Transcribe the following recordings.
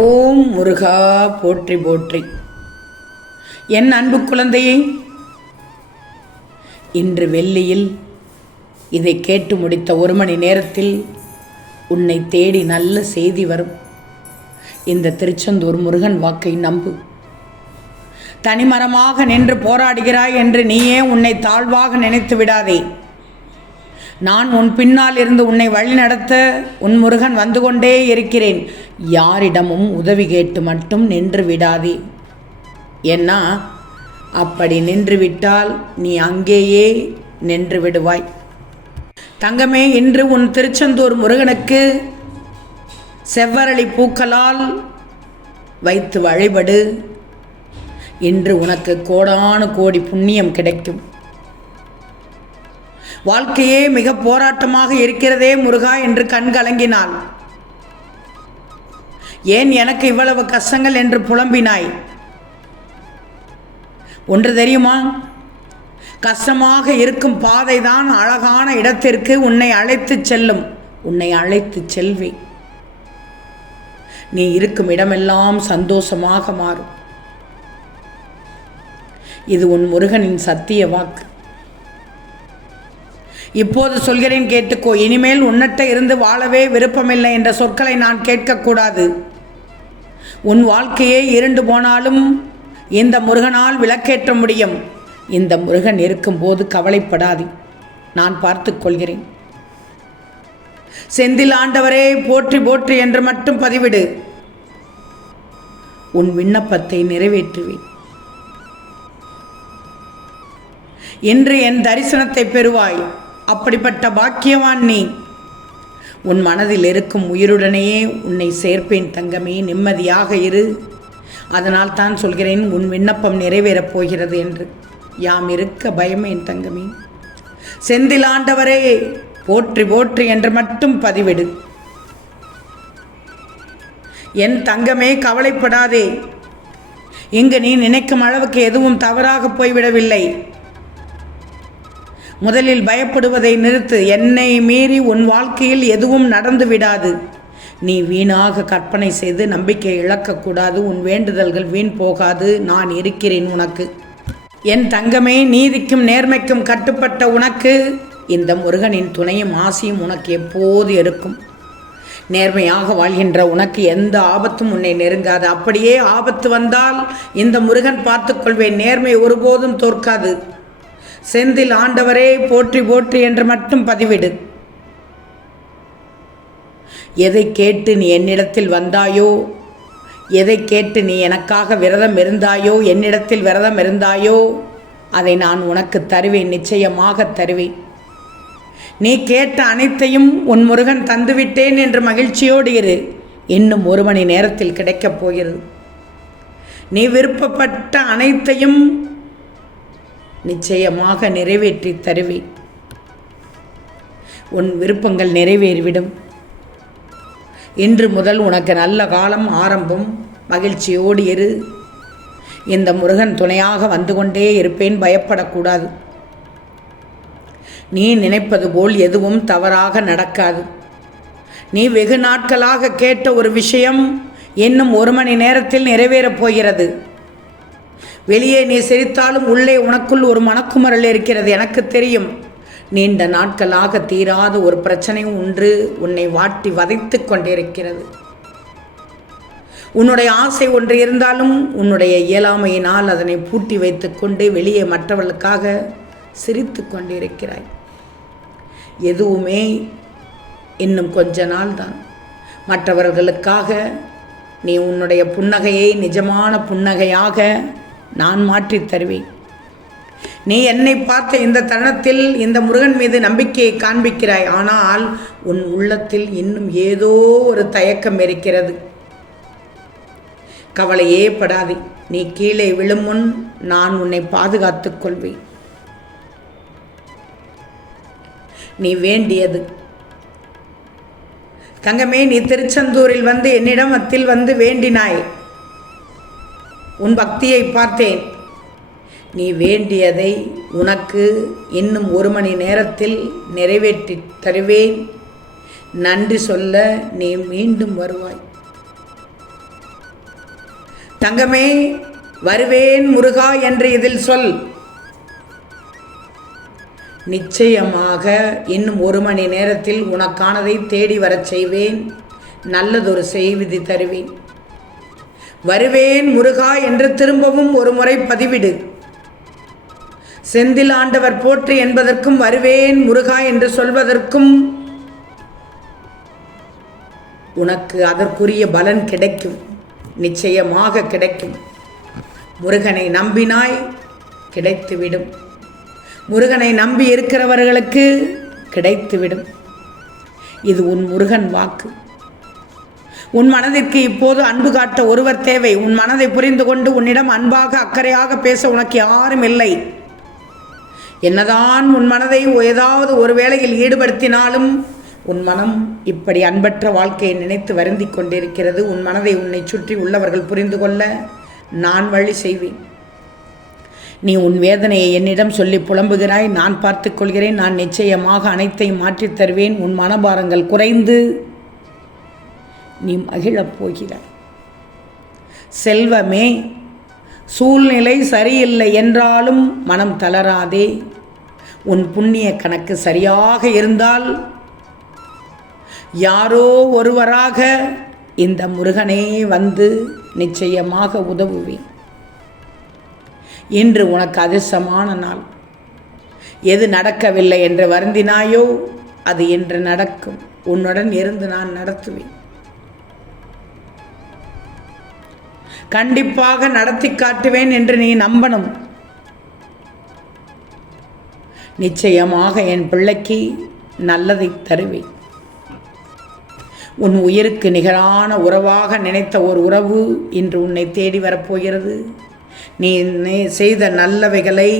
ஓம் முருகா போற்றி போற்றி. என் அன்பு குழந்தையை, இன்று வெள்ளியில் இதை கேட்டு முடித்த 1 மணி நேரத்தில் உன்னை தேடி நல்ல செய்தி வரும். இந்த திருச்செந்தூர் முருகன் வாக்கை நம்பு. தனிமரமாக நின்று போராடுகிறாய் என்று நீயே உன்னை தாழ்வாக நினைத்து விடாதே. நான் உன் பின்னால் இருந்து உன்னை வழிநடத்த உன் முருகன் வந்து கொண்டே இருக்கிறேன். யாரிடமும் உதவி கேட்டு மட்டும் நின்று விடாதே. ஏன்னா அப்படி நின்று விட்டால் நீ அங்கேயே நின்று விடுவாய். தங்கமே, இன்று உன் திருச்செந்தூர் முருகனுக்கு செவ்வரளி பூக்களால் வைத்து வழிபடு. இன்று உனக்கு கோடானு கோடி புண்ணியம் கிடைக்கும். வாழ்க்கையே மிக போராட்டமாக இருக்கிறதே முருகா என்று கண் கலங்கினாள். ஏன் எனக்கு இவ்வளவு கஷ்டங்கள் என்று புலம்பினாய்? ஒன்று தெரியுமா? கஷ்டமாக இருக்கும் பாதைதான் அழகான இடத்திற்கு உன்னை அழைத்து செல்லும். உன்னை அழைத்து செல்வேன். நீ இருக்கும் இடமெல்லாம் சந்தோஷமாக மாறும். இது உன் முருகனின் சத்திய வாக்கு. இப்போது சொல்கிறேன், கேட்டுக்கோ. இனிமேல் உன்னிட்ட இருந்து வாழவே விருப்பமில்லை என்ற சொற்களை நான் கேட்கக்கூடாது. உன் வாழ்க்கையே இருண்டு போனாலும் இந்த முருகனால் விளக்கேற்ற முடியும். இந்த முருகன் இருக்கும்போது கவலைப்படாதே, நான் பார்த்து கொள்கிறேன். செந்தில் ஆண்டவரே போற்றி போற்றி என்று மட்டும் பதிவிடு. உன் விண்ணப்பத்தை நிறைவேற்றுவேன். இன்று என் தரிசனத்தை பெறுவாய். அப்படிப்பட்ட பாக்கியவான் நீ. உன் மனதில் இருக்கும் உயிருடனேயே உன்னை சேர்ப்பேன் தங்கமே. நிம்மதியாக இரு. அதனால் தான் சொல்கிறேன், உன் விண்ணப்பம் நிறைவேறப் போகிறது என்று. யாம் இருக்க பயமேன் தங்கமே. செந்தில் ஆண்டவரே போற்றி போற்றி என்று மட்டும் பதிவிடு. என் தங்கமே, கவலைப்படாதே. இங்கு நீ நினைக்கும் அளவுக்கு எதுவும் தவறாக போய்விடவில்லை. முதலில் பயப்படுவதை நிறுத்து. என்னை மீறி உன் வாழ்க்கையில் எதுவும் நடந்து விடாது. நீ வீணாக கற்பனை செய்து நம்பிக்கை இழக்கக்கூடாது. உன் வேண்டுதல்கள் வீண் போகாது. நான் இருக்கிறேன் உனக்கு. என் தங்கமே, நீதிக்கும் நேர்மைக்கும் கட்டுப்பட்ட உனக்கு இந்த முருகனின் துணையும் ஆசையும் உனக்கு எப்போது இருக்கும். நேர்மையாக வாழ்கின்ற உனக்கு எந்த ஆபத்தும் உன்னை நெருங்காது. அப்படியே ஆபத்து வந்தால் இந்த முருகன் பார்த்துக்கொள்வேன். நேர்மை ஒருபோதும் தோற்காது. செந்தில் ஆண்டவரே போற்றி போற்றி என்று மட்டும் பதிவிடு. எதை கேட்டு நீ என்னிடத்தில் வந்தாயோ, எதை கேட்டு நீ எனக்காக விரதம் இருந்தாயோ, என்னிடத்தில் விரதம் இருந்தாயோ, அதை நான் உனக்கு தருவேன். நிச்சயமாக தருவேன். நீ கேட்ட அனைத்தையும் உன் முருகன் தந்துவிட்டேன் என்று மகிழ்ச்சியோடு இரு. இன்னும் 1 மணி நேரத்தில் கிடைக்கப் போகிறது. நீ விருப்பப்பட்ட அனைத்தையும் நிச்சயமாக நிறைவேற்றி தருவேன். உன் விருப்பங்கள் நிறைவேறிவிடும். இன்று முதல் உனக்கு நல்ல காலம் ஆரம்பம். மகிழ்ச்சியோடு இரு. இந்த முருகன் துணையாக வந்து கொண்டே இருப்பேன். பயப்படக்கூடாது. நீ நினைப்பது போல் எதுவும் தவறாக நடக்காது. நீ வெகு நாட்களாக கேட்ட ஒரு விஷயம் இன்னும் 1 மணி நேரத்தில் நிறைவேறப் போகிறது. வெளியே நீ சிரித்தாலும் உள்ளே உனக்குள் ஒரு மனக்குமரல் இருக்கிறது. எனக்கு தெரியும். நீண்ட நாட்களாக தீராத ஒரு பிரச்சனை ஒன்று உன்னை வாட்டி வதைத்து கொண்டிருக்கிறது. உன்னுடைய ஆசை ஒன்று இருந்தாலும் உன்னுடைய இயலாமையினால் அதனை பூட்டி வைத்து கொண்டு வெளியே மற்றவர்களுக்காக சிரித்து கொண்டிருக்கிறாய். எதுவுமே இன்னும் கொஞ்ச நாள் தான். மற்றவர்களுக்காக நீ உன்னுடைய புன்னகையை நிஜமான புன்னகையாக நான் மாற்றித் தருவேன். நீ என்னை பார்த்த இந்த தருணத்தில் இந்த முருகன் மீது நம்பிக்கையை காண்பிக்கிறாய். ஆனால் உன் உள்ளத்தில் இன்னும் ஏதோ ஒரு தயக்கம் இருக்கிறது. கவலையே படாதே. நீ கீழே விழும் முன் நான் உன்னை பாதுகாத்துக் கொள்வேன். நீ வேண்டியது தங்கமே, நீ திருச்செந்தூரில் வந்து என்னிடத்தில் வந்து வேண்டினாய். உன் பக்தியை பார்த்தேன். நீ வேண்டியதை உனக்கு இன்னும் 1 மணி நேரத்தில் நிறைவேற்றி தருவேன். நன்றி சொல்ல நீ மீண்டும் வருவாய். தங்கமே, வருவேன் முருகா என்று இதில் சொல். நிச்சயமாக இன்னும் 1 மணி நேரத்தில் உனக்கானதை தேடி வரச் செய்வேன். நல்லதொரு செய்தி தருவேன். வருவேன் முருகா என்று திரும்பவும் ஒரு முறை பதிவிடு. செந்தில் ஆண்டவர் போற்றி என்பதற்கும் வருவேன் முருகா என்று சொல்வதற்கும் உனக்கு அதற்குரிய பலன் கிடைக்கும். நிச்சயமாக கிடைக்கும். முருகனை நம்பினாய், கிடைத்துவிடும். முருகனை நம்பி இருக்கிறவர்களுக்கு கிடைத்துவிடும். இது உன் முருகன் வாக்கு. உன் மனதிற்கு இப்போது அன்பு காட்ட ஒருவர் தேவை. உன் மனதை புரிந்து கொண்டு உன்னிடம் அன்பாக அக்கறையாக பேச உனக்கு யாரும் இல்லை. என்னதான் உன் மனதை ஏதாவது ஒரு வேளையில் ஈடுபடுத்தினாலும் உன் மனம் இப்படி அன்பற்ற வாழ்க்கையை நினைத்து வருந்தி கொண்டிருக்கிறது. உன் மனதை உன்னை சுற்றி உள்ளவர்கள் புரிந்து கொள்ள நான் வழி செய்வேன். நீ உன் வேதனையை என்னிடம் சொல்லி புலம்புகிறாய். நான் பார்த்துக் கொள்கிறேன். நான் நிச்சயமாக அனைத்தையும் மாற்றித் தருவேன். உன் மனபாரங்கள் குறைந்து நீ மகிழப் போகிறாய். செல்வமே, சூழ்நிலை சரியில்லை என்றாலும் மனம் தளராதே. உன் புண்ணிய கணக்கு சரியாக இருந்தால் யாரோ ஒருவராக இந்த முருகனே வந்து நிச்சயமாக உதவுவேன். இன்று உனக்கு அதிர்ஷ்டமான நாள். எது நடக்கவில்லை என்று வருந்தினாயோ அது இன்று நடக்கும். உன்னுடன் இருந்து நான் நடத்துவேன். கண்டிப்பாக நடத்தி காட்டுவேன் என்று நீ நம்பணும். நிச்சயமாக என் பிள்ளைக்கு நல்லதை தருவேன். உன் உயிருக்கு நிகரான உறவாக நினைத்த ஒரு உறவு இன்று உன்னை தேடி வரப்போகிறது. நீ செய்த நல்லவைகளை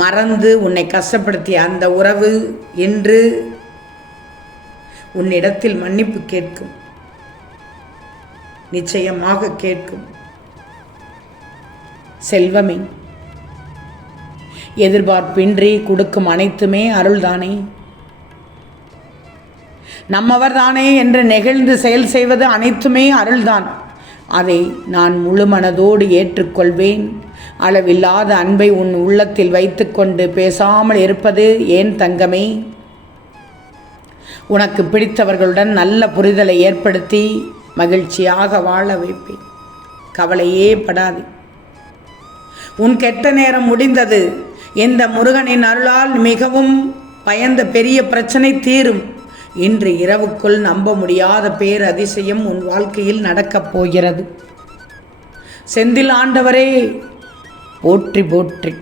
மறந்து உன்னை கஷ்டப்படுத்திய அந்த உறவு இன்று உன்னிடத்தில் மன்னிப்பு கேட்கும். நிச்சயமாக கேட்கும். செல்வமே, எதிர்பார்ப்பின்றி கொடுக்கும் அனைத்துமே அருள்தானே. நம்மவர் தானே என்று நெகிழ்ந்து செயல் செய்வது அனைத்துமே அருள்தான். அதை நான் முழு மனதோடு ஏற்றுக்கொள்வேன். அளவில்லாத அன்பை உன் உள்ளத்தில் வைத்துக்கொண்டு பேசாமல் இருப்பது ஏன் தங்கமே? உனக்கு பிடித்தவர்களுடன் நல்ல புரிதலை ஏற்படுத்தி மகிழ்ச்சியாக வாழ வைப்பேன். கவலையே படாதே. உன் கெட்ட நேரம் முடிந்தது. இந்த முருகனின் அருளால் மிகவும் பயந்த பெரிய பிரச்சனை தீரும். இன்று இரவுக்குள் நம்ப முடியாத பேரதிசயம் உன் வாழ்க்கையில் நடக்கப் போகிறது. செந்தில் ஆண்டவரே போற்றி போற்றி.